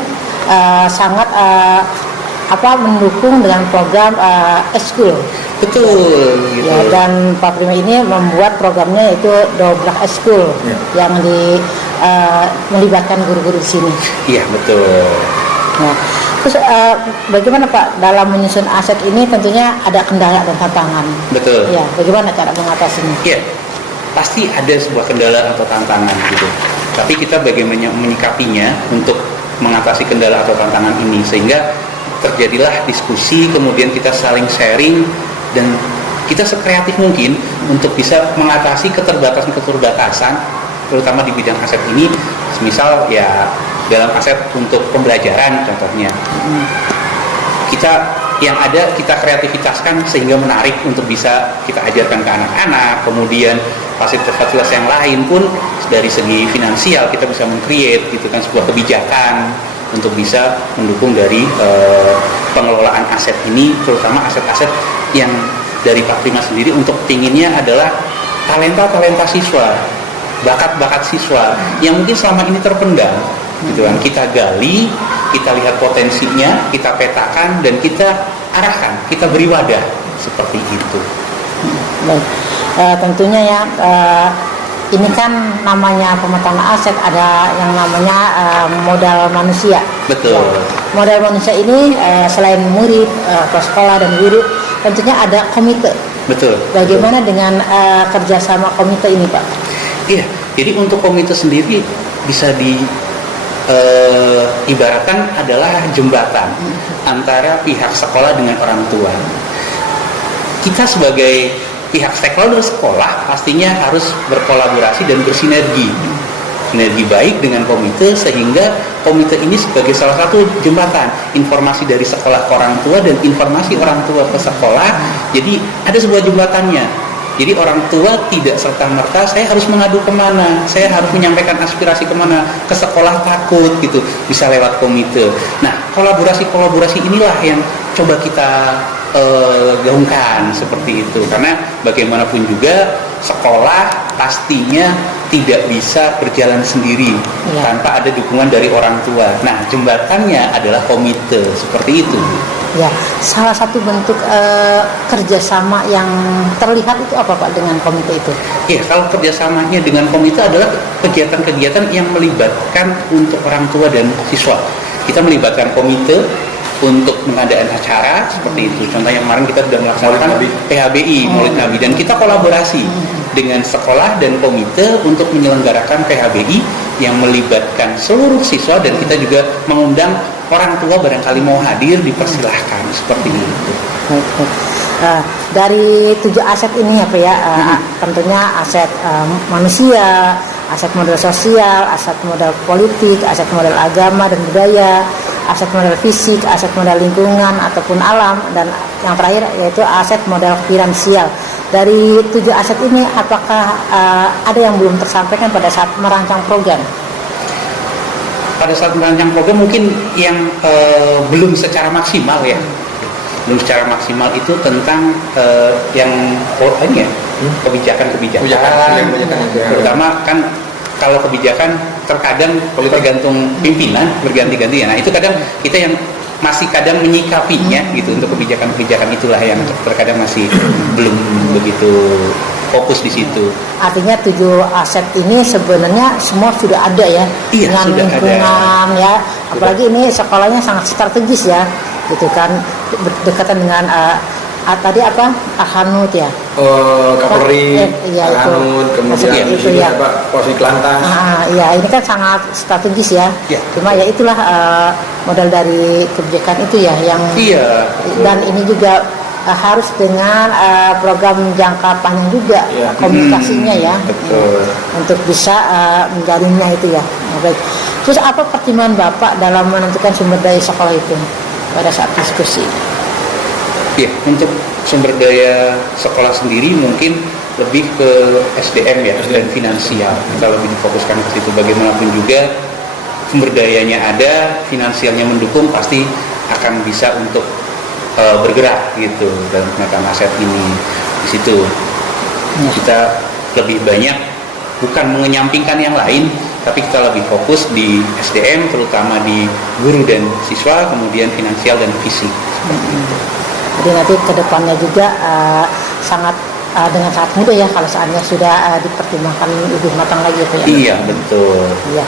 sangat mendukung dengan program eskul. Betul gitu. Ya, dan Pak Prima ini membuat programnya itu dobrak eskul yang melibatkan guru-guru di sini. Iya betul. Nah, terus bagaimana Pak dalam menyusun aset ini tentunya ada kendala dan tantangan. Betul. Ya, bagaimana cara mengatasinya? Iya, pasti ada sebuah kendala atau tantangan gitu. Tapi kita bagaimana menyikapinya untuk mengatasi kendala atau tantangan ini sehingga terjadilah diskusi, kemudian kita saling sharing dan kita sekreatif mungkin untuk bisa mengatasi keterbatasan terutama di bidang aset ini. Misal ya dalam aset untuk pembelajaran contohnya. Kita yang ada kita kreativitaskan sehingga menarik untuk bisa kita ajarkan ke anak-anak. Kemudian fasilitas-fasilitas yang lain pun dari segi finansial kita bisa meng-create gitu kan sebuah kebijakan untuk bisa mendukung dari pengelolaan aset ini, terutama aset-aset yang dari Pak Prima sendiri untuk pinginnya adalah talenta-talenta siswa, bakat-bakat siswa yang mungkin selama ini terpendam gitu kan. Kita gali, kita lihat potensinya, kita petakan dan kita arahkan, kita beri wadah seperti itu. Baik, tentunya ya ini kan namanya pemetaan aset ada yang namanya modal manusia. Betul. Ya, modal manusia ini selain murid, sekolah dan guru, tentunya ada komite. Betul. Bagaimana dengan kerjasama komite ini, Pak? Iya, jadi untuk komite sendiri bisa ibaratkan adalah jembatan antara pihak sekolah dengan orang tua. Kita sebagai pihak stakeholder sekolah pastinya harus berkolaborasi dan bersinergi. Sinergi baik dengan komite sehingga komite ini sebagai salah satu jembatan informasi dari sekolah ke orang tua dan informasi orang tua ke sekolah. Jadi ada sebuah jembatannya. Jadi orang tua tidak serta-merta saya harus mengadu kemana, saya harus menyampaikan aspirasi kemana, ke sekolah takut gitu, bisa lewat komite. Nah, kolaborasi inilah yang coba kita gaungkan seperti itu. Karena bagaimanapun juga sekolah pastinya tidak bisa berjalan sendiri tanpa ada dukungan dari orang tua. Nah, jembatannya adalah komite, seperti itu. Ya, salah satu bentuk kerjasama yang terlihat itu apa Pak dengan komite itu? Ya, kalau kerjasamanya dengan komite adalah kegiatan-kegiatan yang melibatkan untuk orang tua dan siswa. Kita melibatkan komite untuk pengadaan acara seperti itu. Contohnya kemarin kita sudah melaksanakan PHBI, Maulid Nabi, dan kita kolaborasi dengan sekolah dan komite untuk menyelenggarakan PHBI yang melibatkan seluruh siswa dan kita juga mengundang orang tua barangkali mau hadir dipersilahkan seperti itu. Dari 7 aset ini ya Pak ya, tentunya aset manusia, aset modal sosial, aset modal politik, aset modal agama dan budaya, aset modal fisik, aset modal lingkungan ataupun alam, dan yang terakhir yaitu aset modal finansial. Dari 7 aset ini apakah ada yang belum tersampaikan pada saat merancang program? Pada saat merancang program mungkin yang belum secara maksimal ya, belum secara maksimal itu tentang yang ini ya, kebijakan-kebijakan, terutama kan kalau kebijakan terkadang tergantung pimpinan berganti-ganti ya. Nah itu kadang kita yang masih kadang menyikapinya gitu untuk kebijakan-kebijakan itulah yang terkadang masih belum begitu fokus di situ. Artinya 7 aset ini sebenarnya semua sudah ada ya, iya, dengan lingkungan ya, apalagi ini sekolahnya sangat strategis ya, gitu kan, berdekatan dengan tadi apa, Hanut ya, Kapolri, ya, Hanut, kemudian itu ya, Polsek Lantas. Ya ini kan sangat strategis ya, cuma ya itulah modal dari kebijakan itu ya yang, dan ini juga harus dengan program jangka panjang juga komunikasinya ya, untuk bisa menjalinnya itu ya. Baik. Terus apa pertimbangan Bapak dalam menentukan sumber daya sekolah itu pada saat diskusi? Ya, untuk sumber daya sekolah sendiri mungkin lebih ke SDM ya, dan finansial. Kita lebih difokuskan ke situ. Bagaimanapun juga sumber dayanya ada, finansialnya mendukung, pasti akan bisa untuk bergerak gitu dalam pemetaan aset ini. Di situ kita lebih banyak bukan mengenyampingkan yang lain, tapi kita lebih fokus di SDM, terutama di guru dan siswa, kemudian finansial dan fisik. Jadi nanti kedepannya juga sangat dengan sangat mudah ya kalau seandainya sudah dipertimbangkan lebih matang lagi itu ya. Iya, betul. Iya.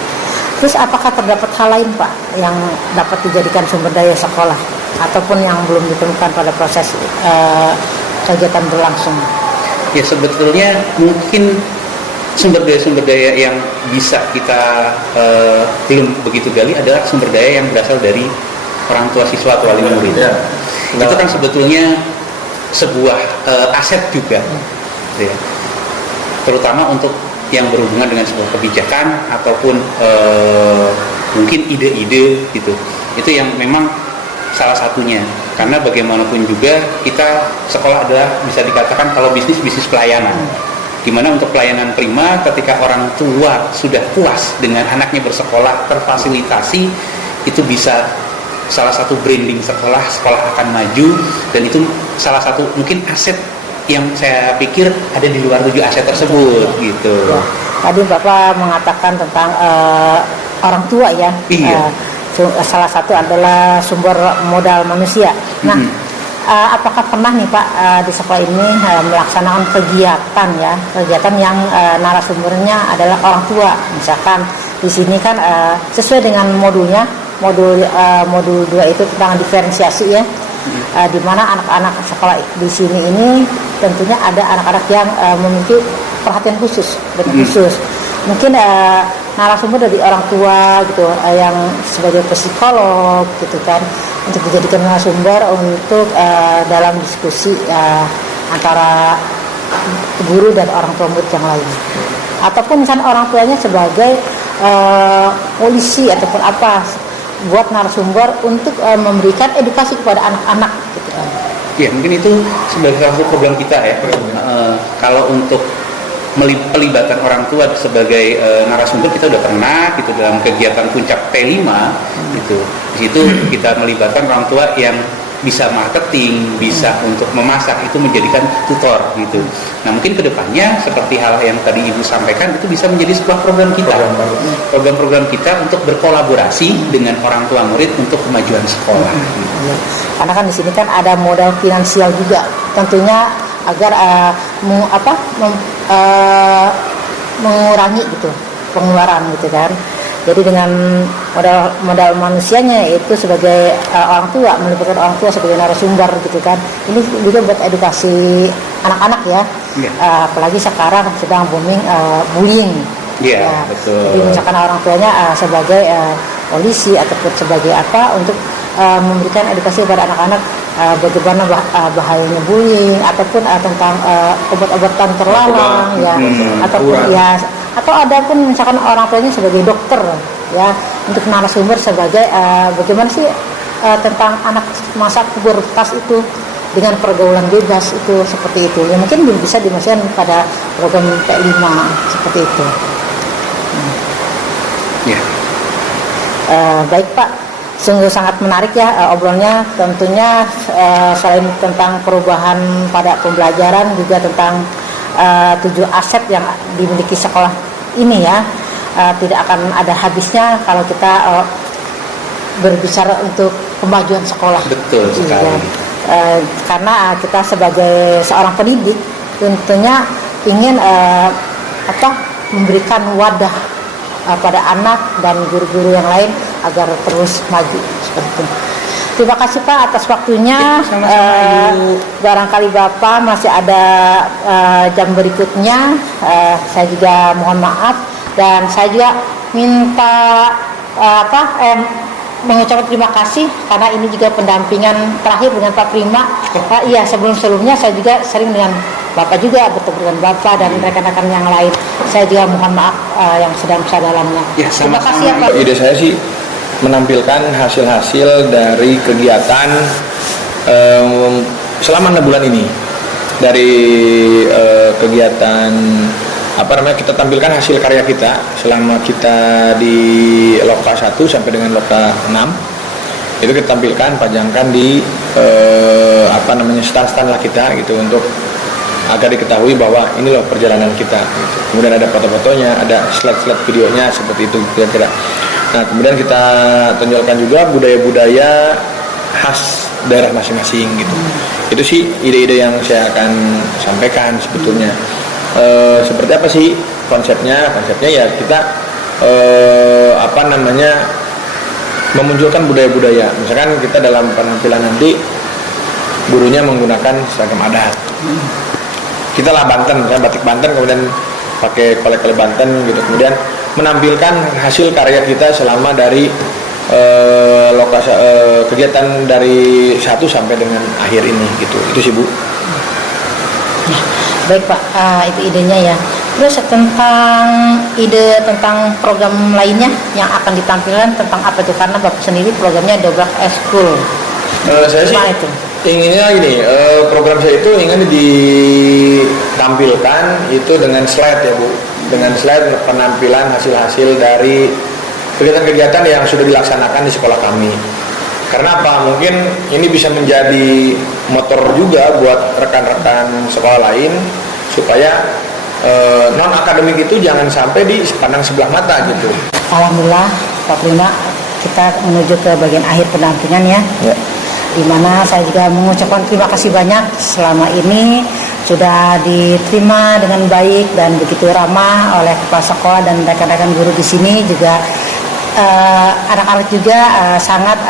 Terus apakah terdapat hal lain Pak yang dapat dijadikan sumber daya sekolah ataupun yang belum ditemukan pada proses kegiatan berlangsung? Ya, sebetulnya mungkin sumber daya yang bisa kita belum begitu gali adalah sumber daya yang berasal dari orang tua siswa atau wali murid. Ya. Itu kan sebetulnya sebuah aset juga, ya. Terutama untuk yang berhubungan dengan sebuah kebijakan ataupun mungkin ide-ide gitu. Itu yang memang salah satunya. Karena bagaimanapun juga kita sekolah adalah bisa dikatakan kalau bisnis pelayanan. Dimana untuk pelayanan prima ketika orang tua sudah puas dengan anaknya bersekolah terfasilitasi, itu bisa salah satu branding sekolah akan maju, dan itu salah satu mungkin aset yang saya pikir ada di luar 7 aset tersebut gitu. Ya. Tadi Bapak mengatakan tentang orang tua ya. Iya. Salah satu adalah sumber modal manusia. Nah, apakah pernah nih Pak di sekolah ini melaksanakan kegiatan yang narasumbernya adalah orang tua? Misalkan di sini kan sesuai dengan modulnya, modul 2 itu tentang diferensiasi ya. Di mana anak-anak sekolah di sini ini tentunya ada anak-anak yang memiliki perhatian khusus. Mungkin narasumber dari orang tua gitu yang sebagai psikolog gitu kan, untuk dijadikan narasumber untuk dalam diskusi antara guru dan orang tua murid yang lain, ataupun misalnya orang tuanya sebagai polisi ataupun apa, buat narasumber untuk memberikan edukasi kepada anak-anak gitu kan. Ya, mungkin itu sebagai salah satu program kita ya. Kalau untuk pelibatan orang tua sebagai narasumber, kita udah pernah gitu dalam kegiatan puncak P5 gitu. Di situ kita melibatkan orang tua yang bisa marketing, bisa untuk memasak, itu menjadikan tutor gitu. Nah, mungkin kedepannya seperti hal yang tadi Ibu sampaikan, itu bisa menjadi sebuah program kita, program-program kita untuk berkolaborasi dengan orang tua murid untuk kemajuan sekolah. Ya. Karena kan di sini kan ada modal finansial juga, tentunya agar mengurangi gitu pengeluaran gitu kan. Jadi dengan modal manusianya itu sebagai orang tua, melibatkan orang tua sebagai narasumber gitu kan. Ini juga buat edukasi anak-anak ya. Apalagi sekarang sedang booming bullying. Iya, betul. Jadi misalkan orang tuanya sebagai polisi ataupun sebagai apa untuk memberikan edukasi kepada anak-anak bagaimana bahayanya bullying ataupun tentang obat-obatan terlarang ya, ataupun ya, atau ada pun misalkan orang tuanya sebagai dokter ya, untuk narasumber sebagai bagaimana sih tentang anak masa pubertas itu dengan pergaulan bebas itu, seperti itu ya, mungkin bisa dimasukkan pada program P5 seperti itu. Baik Pak, sungguh sangat menarik ya obrolannya. Tentunya selain tentang perubahan pada pembelajaran, juga tentang 7 aset yang dimiliki sekolah ini ya, tidak akan ada habisnya kalau kita berbicara untuk kemajuan sekolah. Betul sekali. Karena kita sebagai seorang pendidik tentunya ingin memberikan wadah pada anak dan guru-guru yang lain agar terus maju seperti itu. Terima kasih Pak atas waktunya. Barangkali Bapak masih ada jam berikutnya. Saya juga mohon maaf, dan saya juga minta mengucapkan terima kasih karena ini juga pendampingan terakhir dengan Pak Prima. Iya, sebelumnya saya juga sering dengan Bapak juga, bertemu dengan Bapak dan rekan-rekan yang lain. Saya juga mohon maaf yang sedang-dalamnya. Terima kasih ya Pak. Ide saya sih menampilkan hasil-hasil dari kegiatan selama 6 bulan ini. Dari kegiatan kita tampilkan hasil karya kita selama kita di Loka 1 sampai dengan Loka 6. Itu kita tampilkan, pajangkan di stand-stand lah kita gitu, untuk agar diketahui bahwa ini loh perjalanan kita gitu. Kemudian ada foto-fotonya, ada slide-slide videonya, seperti itu kira-kira. Nah, kemudian kita tonjolkan juga budaya-budaya khas daerah masing-masing gitu. Itu sih ide-ide yang saya akan sampaikan sebetulnya. Seperti apa sih konsepnya? Konsepnya ya kita memunculkan budaya-budaya. Misalkan kita dalam penampilan nanti gurunya menggunakan seragam adat. Kita lah Banten, misalnya batik Banten, kemudian pakai kolek-kolek Banten gitu. Kemudian menampilkan hasil karya kita selama dari lokasi kegiatan dari 1 sampai dengan akhir ini gitu. Itu sih Bu. Baik Pak, itu idenya ya. Terus ide tentang program lainnya yang akan ditampilkan tentang apa itu? Karena Bapak sendiri programnya Dobrak Eskul. Saya sih itu? Inginnya gini, program saya itu ingin ditampilkan itu dengan slide ya Bu, dengan slide penampilan hasil-hasil dari kegiatan-kegiatan yang sudah dilaksanakan di sekolah kami. Karena apa? Mungkin ini bisa menjadi motor juga buat rekan-rekan sekolah lain supaya non akademik itu jangan sampai dipandang sebelah mata gitu. Alhamdulillah Pak Prima, kita menuju ke bagian akhir pendampingan ya. Di mana saya juga mengucapkan terima kasih banyak selama ini sudah diterima dengan baik dan begitu ramah oleh kepala sekolah dan rekan-rekan guru di sini. Juga anak-anak juga sangat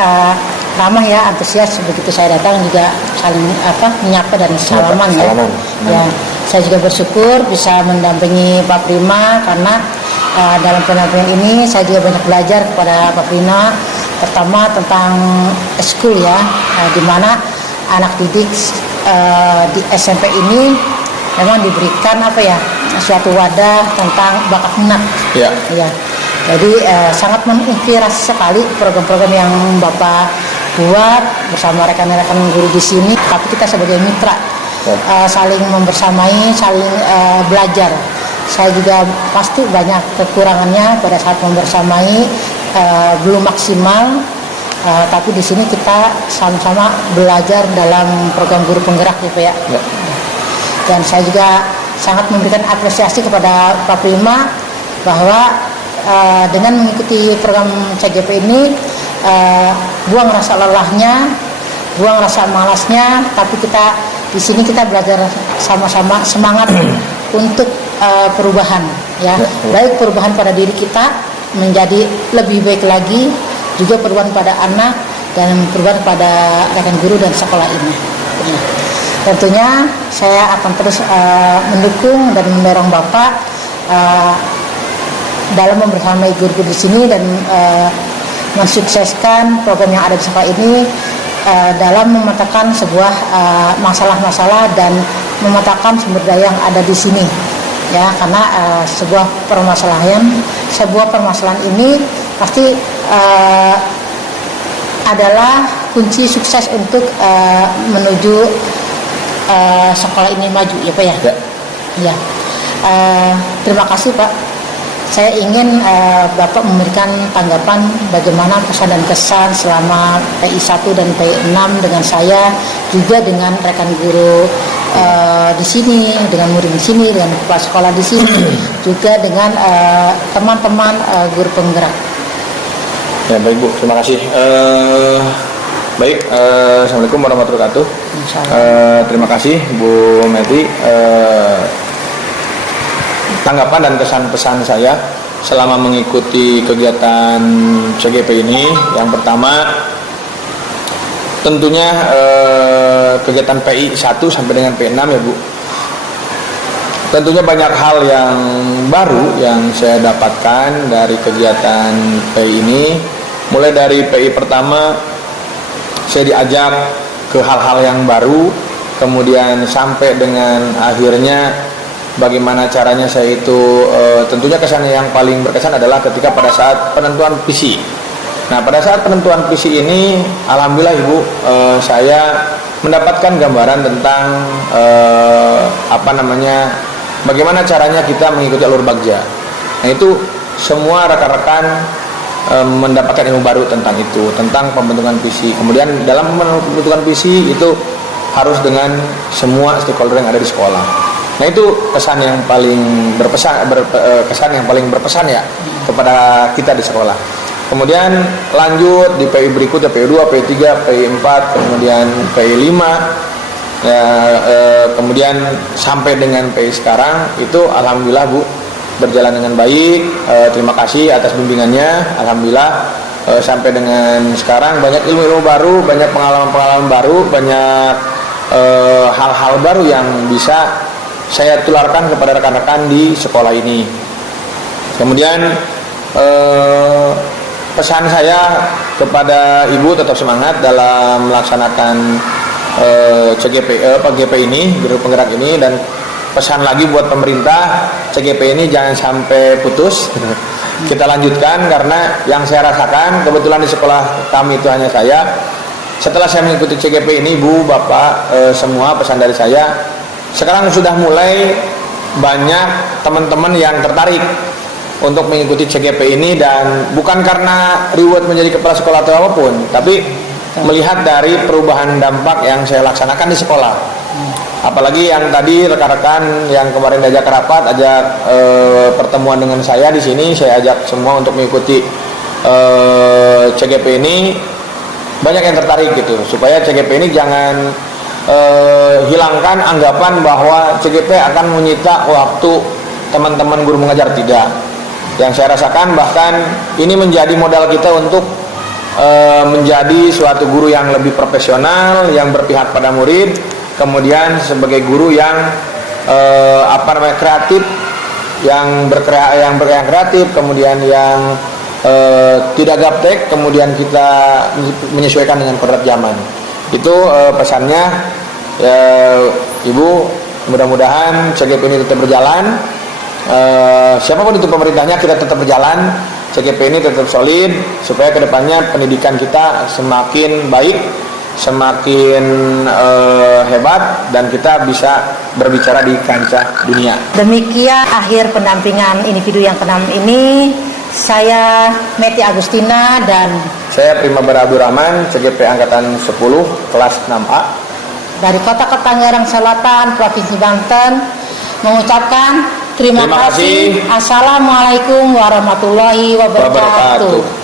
ramah ya, antusias. Begitu saya datang juga saling menyapa dan salaman ya. Ya, saya juga bersyukur bisa mendampingi Pak Prima karena dalam pendampingan ini saya juga banyak belajar kepada Pak Prima. Pertama tentang eskul ya, di mana anak didik di SMP ini memang diberikan suatu wadah tentang bakat minat. Ya. Jadi sangat menginspirasi sekali program-program yang Bapak buat bersama rekan-rekan guru di sini. Tapi kita sebagai mitra saling membersamai, saling belajar. Saya juga pasti banyak kekurangannya pada saat membersamai. Belum maksimal, tapi di sini kita sama-sama belajar dalam program guru penggerak ya Pak ya. Dan saya juga sangat memberikan apresiasi kepada Pak Prima bahwa dengan mengikuti program CGP ini buang rasa lelahnya, buang rasa malasnya, tapi kita di sini kita belajar sama-sama semangat untuk perubahan ya. Baik perubahan pada diri kita menjadi lebih baik lagi, juga perubahan pada anak dan perubahan pada rekan guru dan sekolah ini. Tentunya saya akan terus mendukung dan mendorong Bapak dalam membersamai guru-guru di sini dan mensukseskan program yang ada di sekolah ini dalam memetakan sebuah masalah-masalah dan memetakan sumber daya yang ada di sini. Ya, karena sebuah permasalahan ini pasti adalah kunci sukses untuk menuju sekolah ini maju ya Pak ya. Ya. Terima kasih Pak. Saya ingin Bapak memberikan tanggapan bagaimana pesan dan kesan selama PI 1 dan PI 6 dengan saya, juga dengan rekan guru di sini, dengan murid di sini, dengan kepala sekolah di sini, juga dengan teman-teman guru penggerak. Ya baik Bu, terima kasih. Baik, Assalamualaikum warahmatullahi wabarakatuh. Terima kasih Bu Meti. Tanggapan dan kesan pesan saya selama mengikuti kegiatan CGP ini, yang pertama tentunya kegiatan PI 1 sampai dengan PI 6 ya Bu. Tentunya banyak hal yang baru yang saya dapatkan dari kegiatan PI ini. Mulai dari PI pertama saya diajak ke hal-hal yang baru, kemudian sampai dengan akhirnya bagaimana caranya saya itu tentunya kesannya yang paling berkesan adalah ketika pada saat penentuan visi. Nah, pada saat penentuan visi ini alhamdulillah Ibu, saya mendapatkan gambaran tentang bagaimana caranya kita mengikuti alur bagja. Nah, itu semua rekan-rekan mendapatkan ilmu baru tentang itu, tentang pembentukan visi. Kemudian dalam pembentukan visi itu harus dengan semua stakeholder yang ada di sekolah. Nah, itu kesan yang paling berpesan ya kepada kita di sekolah. Kemudian lanjut di PI berikutnya, PI 2, PI 3, PI 4, kemudian PI 5 ya, kemudian sampai dengan PI sekarang itu alhamdulillah Bu berjalan dengan baik. Terima kasih atas bimbingannya. Alhamdulillah sampai dengan sekarang banyak ilmu-ilmu baru, banyak pengalaman-pengalaman baru, banyak hal-hal baru yang bisa saya tularkan kepada rekan-rekan di sekolah ini. Kemudian pesan saya kepada Ibu tetap semangat dalam melaksanakan GP ini, Guru Penggerak ini, dan pesan lagi buat pemerintah, CGP ini jangan sampai putus. Kita lanjutkan, karena yang saya rasakan kebetulan di sekolah kami itu hanya saya. Setelah saya mengikuti CGP ini, Bu, Bapak, semua pesan dari saya, sekarang sudah mulai banyak teman-teman yang tertarik untuk mengikuti CGP ini, dan bukan karena reward menjadi kepala sekolah atau apapun, tapi melihat dari perubahan dampak yang saya laksanakan di sekolah. Apalagi yang tadi rekan-rekan yang kemarin diajak rapat, ajak pertemuan dengan saya di sini, saya ajak semua untuk mengikuti CGP ini. Banyak yang tertarik gitu, supaya CGP ini jangan hilangkan anggapan bahwa CGP akan menyita waktu teman-teman guru mengajar. Tidak. Yang saya rasakan bahkan ini menjadi modal kita untuk menjadi suatu guru yang lebih profesional, yang berpihak pada murid, kemudian sebagai guru yang kreatif, yang kreatif, kemudian yang tidak gaptek, kemudian kita menyesuaikan dengan kodrat zaman. Itu pesannya Ibu. Mudah-mudahan CGP ini tetap berjalan. Siapapun itu pemerintahnya, kita tetap berjalan, CGP ini tetap solid, supaya kedepannya pendidikan kita semakin baik, semakin hebat, dan kita bisa berbicara di kancah dunia. Demikian akhir pendampingan individu yang ke-6 ini. Saya Meti Agustina dan saya Primabara Abdurrahman, CGP Angkatan 10 kelas 6A dari Kota Ketanggerang Selatan, Provinsi Banten, mengucapkan terima kasih. Assalamualaikum warahmatullahi wabarakatuh.